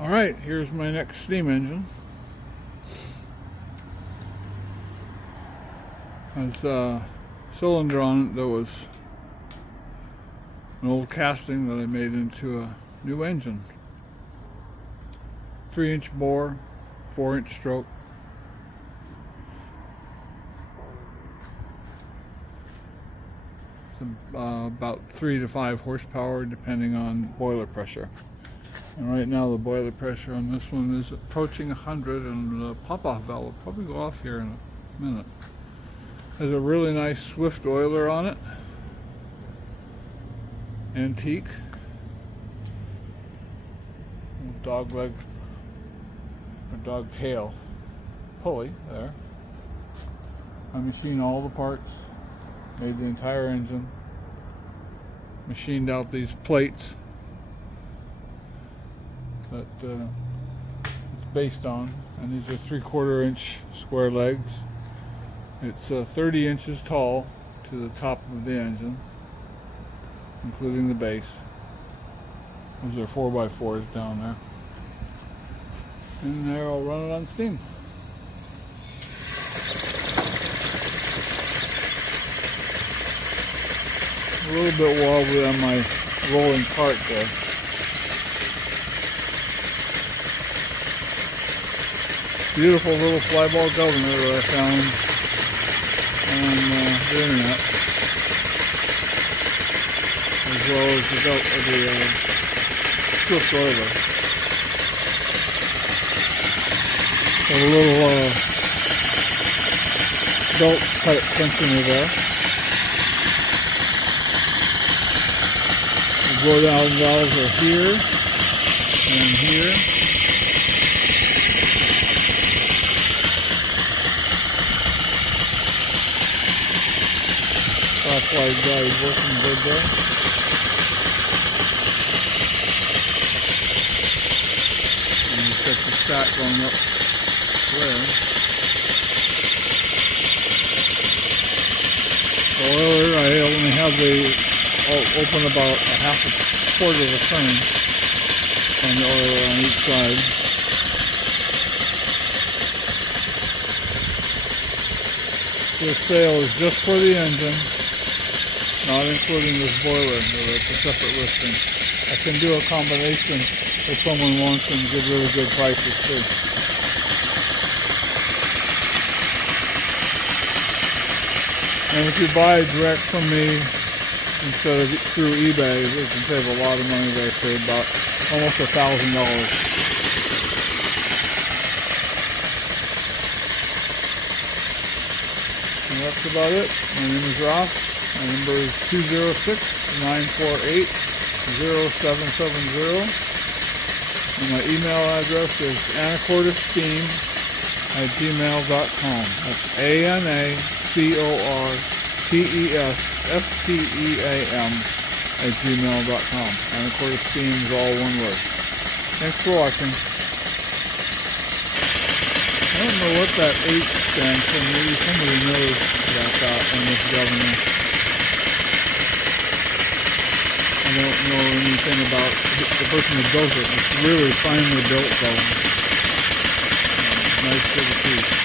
Alright, here's my next steam engine. Has a cylinder on it that was an old casting that I made into a new engine. 3-inch bore, 4-inch stroke. It's about 3 to 5 horsepower depending on boiler pressure. And right now the boiler pressure on this one is approaching 100, and the pop-off valve will probably go off here in a minute. Has a really nice Swift oiler on it. Antique. Dog leg or dog tail pulley there. I machined all the parts, made the entire engine, machined out these plates that it's based on, and these are 3/4 inch square legs. It's 30 inches tall to the top of the engine, including the base. Those are 4x4s down there. And there I'll run it on steam. A little bit wobbly on my rolling cart there. Beautiful little flyball governor that I found on the internet, as well as the Swift oiler. A little belt type tensioner there. The blow down valves are here and here. Flashlight guide working good there. And you set the stack going up there. The oiler, I only have I'll open about a half a quarter of a turn on the oiler on each side. This sail is just for the engine, not including this boiler. It's a separate listing. I can do a combination if someone wants and give really good prices too. And if you buy direct from me instead of through eBay, you can save a lot of money there, save about almost $1,000. And that's about it. My name is Ross. My number is 206-948-0770. And my email address is anacortesteam@gmail.com. That's anacortesteam@gmail.com. Anacortesteam is all one word. Thanks for watching. I don't know what that H stands for. Maybe somebody knows about that on this governor. I don't know anything about the person who built it. It's really finely built though. Nice little piece.